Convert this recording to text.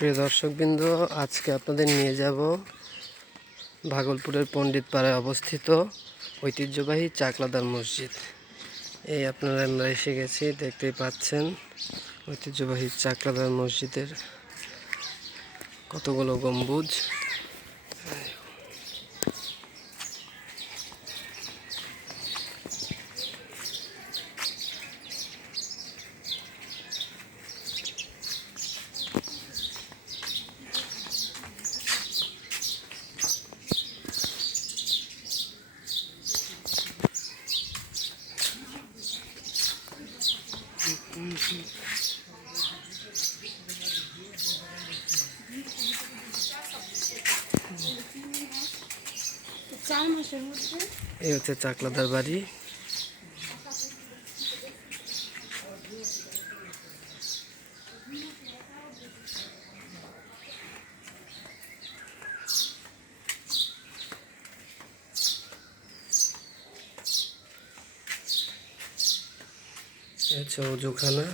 প্রিয় দর্শকবৃন্দ, আজকে আপনাদের নিয়ে যাব ভাগলপুরের পণ্ডিত পাড়ায় অবস্থিত ঐতিহ্যবাহী চাকলাদার মসজিদ। এই আপনারা আমরা এসে গেছি, দেখতেই পাচ্ছেন ঐতিহ্যবাহী চাকলাদার মসজিদের কতগুলো গম্বুজ। এই হচ্ছে চাকলাদার বাড়ি। হচ্ছে অজুখানা